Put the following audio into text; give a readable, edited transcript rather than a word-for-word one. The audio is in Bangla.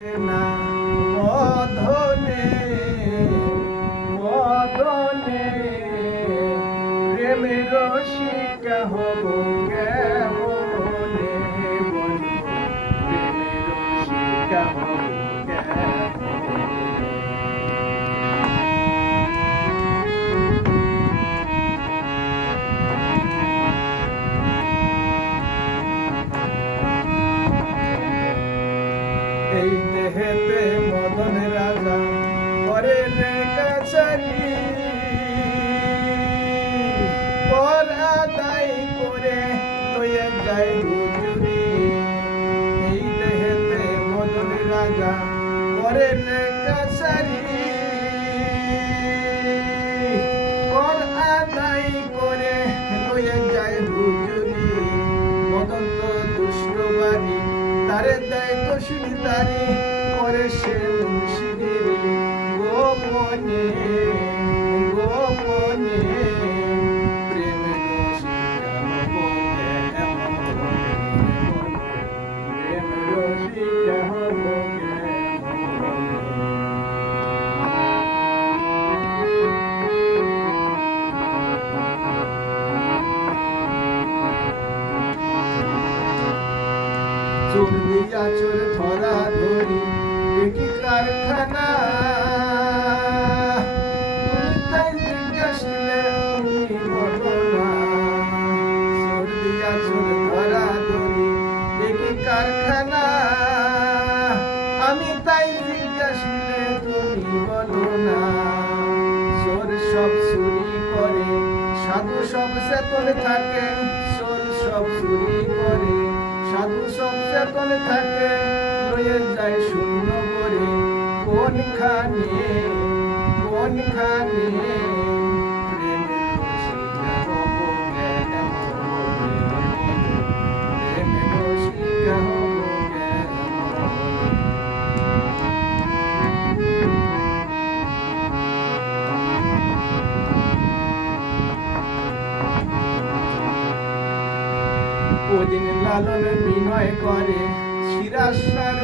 না বধনে বধনে প্রেমের রসিকা হব কেমনে বন্ধু প্রেমের রসিকা হব এই দেহেতে মদন রাজা করে রে কাছারি পর আদায় করে লইয়া যায় হুজুরি এই দেহেতে মদন রাজা করে রে কাছারি পর আদায় করে লইয়া যায় হুজুরি মদন তো দুষ্ট বাড়ি তারে দেয় তসিলদারি করে সে মুন্সিগিরি গোপনে গোপনে প্রেমের রসিকা হব কেমনে প্রেমের রসিকা হব চোর দিয়া চোর ধরা ধরি একই কারখানা তুমি তাই জিজ্ঞাসলে তুমি বলো না চোর দিয়া চোর ধরা ধরি একই কারখানা আমি তাই জিজ্ঞাসলে তুমি বলো না চোর সব চুরি করে সাধু সব চেতন থাকে চোর সব চুরি করে সাধু সব চেতন থাকে রয়ে যায় শূন্য করে কোনখানে কোনখানে প্রেমের রসিকা হব প্রেমের রসিকা হব ওদিন লালন বিনয় করে শিরাসার